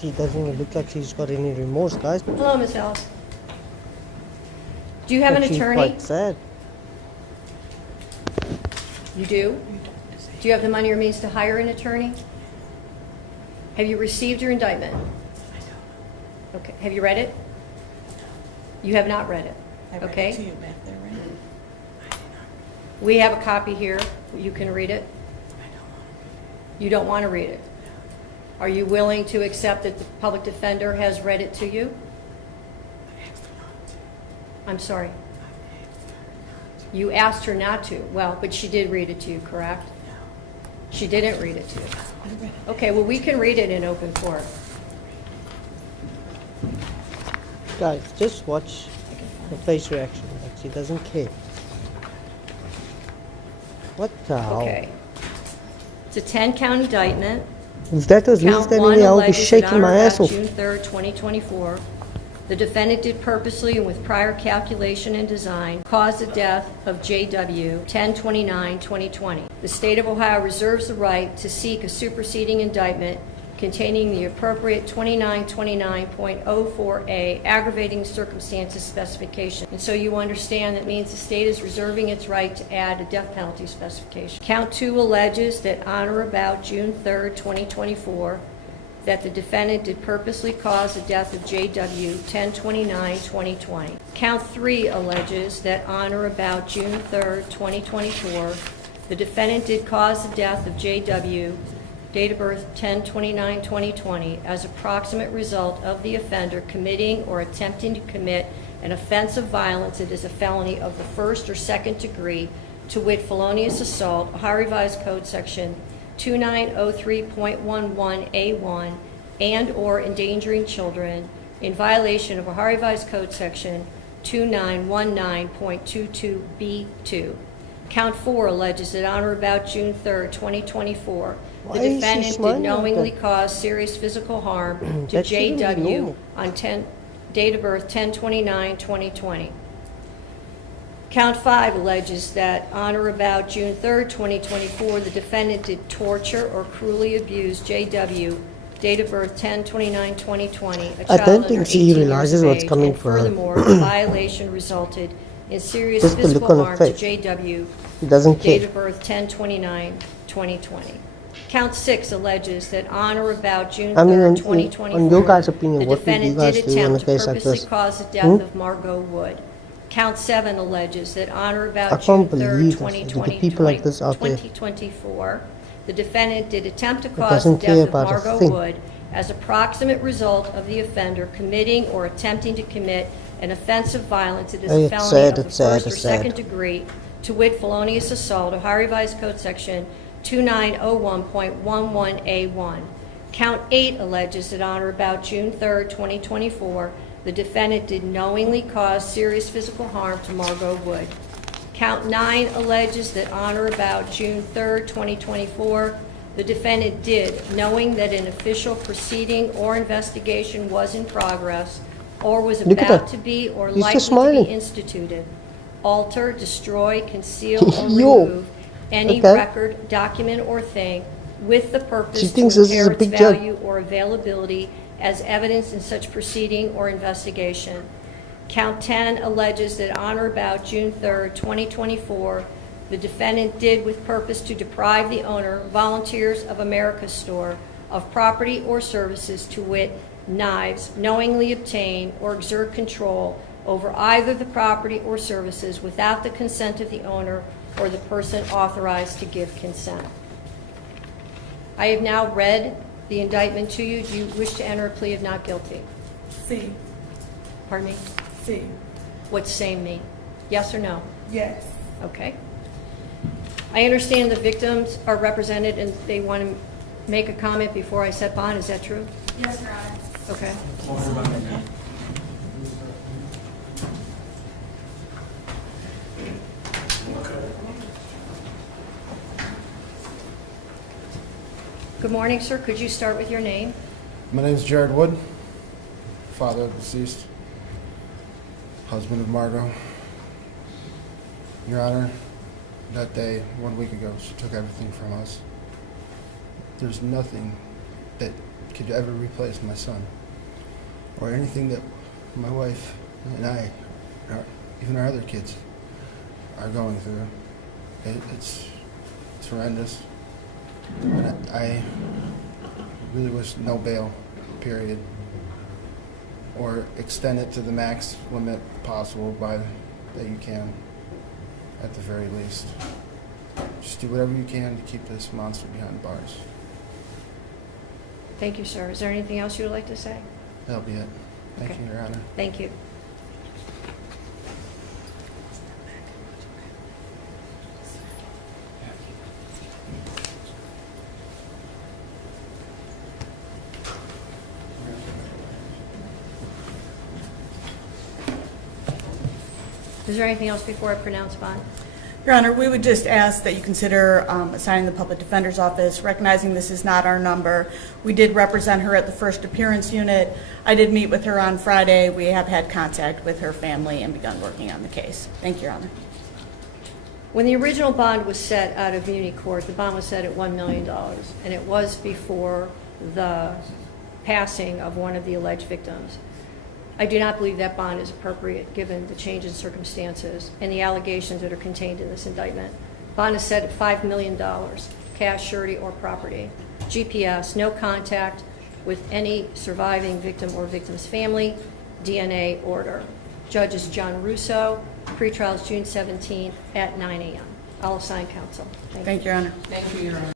She doesn't even look like she's got any remorse, guys. Hello, Ms. Ellis. Do you have an She's attorney? quite sad. You do? Do you have the money or means to hire an attorney? Have you received your indictment? Okay. Have you read it? You have not read it. I read Okay. it to you back there, right? We have a copy here. You can read it. You don't want to read it. Are you willing to accept that the public defender has read it to you? I'm sorry. You asked her not to. Well, but she did read it to you, correct? She didn't read it to you. Okay, well, we can read it in open court. Guys, just watch her face reaction. Like she doesn't care. What the hell? Okay. It's a 10-count indictment. If that was me Count standing one there, I would be alleges that shaking on or my ass about off. June 3rd, 2024, the defendant did purposely and with prior calculation and design cause the death of J.W. 10/29/2020. The state of Ohio reserves the right to seek a superseding indictment containing the appropriate 2929.04A aggravating circumstances specification. And so you understand that means the state is reserving its right to add a death penalty specification. Count 2 alleges that on or about June 3rd, 2024, that the defendant did purposely cause the death of J.W. 10/29/2020. Count 3 alleges that on or about June 3rd, 2024, the defendant did cause the death of J.W., date of birth 10/29/2020, as a proximate result of the offender committing or attempting to commit an offense of violence that is a felony of the first or second degree, to wit, felonious assault, Ohio Revised Code Section 2903.11A1, and or endangering children in violation of Ohio Revised Code Section 2919.22B2. Count 4 alleges that on or about June 3rd, 2024, Why the is she defendant did smiling like knowingly that? cause serious physical harm to That shouldn't be J.W. normal. on date of birth 10/29/2020. Count 5 alleges that on or about June 3rd, 2024, the defendant did torture or cruelly abuse J.W., date of birth 10/29/2020, a I child don't under think 18 she years realizes of what's age, coming and for her. furthermore, the violation resulted in serious Just the look physical on her harm to face. J.W., She doesn't date care. of birth 10/29/2020. Count 6 alleges that on or about June I mean, 3rd, on 2024, your guys' opinion, the what would you defendant guys did do in a attempt to case like purposely this? cause the death of Margot Wood. Count 7 alleges that on or I about can't June 3rd, believe this. 2020, The people like this out there. 2024, the defendant did attempt to cause the doesn't care death of about a Margot thing. Wood as a proximate result of the offender committing or attempting to commit an offense of violence that is Hey, a it's felony sad, of the it's sad, first or it's sad. second degree, to wit, felonious assault, Ohio Revised Code Section 2901.11A1. Count 8 alleges that on or about June 3rd, 2024, the defendant did knowingly cause serious physical harm to Margot Wood. Count 9 alleges that on or about June 3rd, 2024, the defendant did, knowing that an official proceeding or investigation was in progress or was Look at about that. to be or He's just likely to smiling. be instituted, alter, destroy, conceal, or Yo. remove any Okay. record, document, or thing with the purpose She to thinks this is a impair its big joke. value or availability as evidence in such proceeding or investigation. Count 10 alleges that on or about June 3rd, 2024, the defendant did with purpose to deprive the owner, Volunteers of America store, of property or services, to wit, knives, knowingly obtain or exert control over either the property or services without the consent of the owner or the person authorized to give consent. I have now read the indictment to you. Do you wish to enter a plea of not guilty? See, Pardon me? see, What's same mean? Yes or no? yes. Okay. I understand the victims are represented and they want to make a comment before I set bond. Is that true? Yes, Your Honor. Okay. Good morning, sir. Could you start with your name? My name is Jared Wood, father of deceased, husband of Margot. Your Honor, that day, 1 week ago, she took everything from us. There's nothing that could ever replace my son or anything that my wife and I, even our other kids, are going through. It's horrendous. And I really wish no bail, period, or extend it to the max limit possible that you can, at the very least. Just do whatever you can to keep this monster behind bars. Thank you, sir. Is there anything else you would like to say? That'll be it. Thank Okay. you, Your Honor. Thank you. Is there anything else before I pronounce bond? Your Honor, we would just ask that you consider assigning the Public Defender's Office, recognizing this is not our number. We did represent her at the first appearance unit. I did meet with her on Friday. We have had contact with her family and begun working on the case. Thank you, Your Honor. When the original bond was set out of Muni Court, the bond was set at $1 million, and it was before the passing of one of the alleged victims. I do not believe that bond is appropriate given the change in circumstances and the allegations that are contained in this indictment. Bond is set at $5 million, cash, surety, or property. GPS, no contact with any surviving victim or victim's family, DNA order. Judge is John Russo. Pretrial is June 17th at 9 a.m. I'll assign counsel. Thank you. Thank you, Your Honor. Thank you, Your Honor.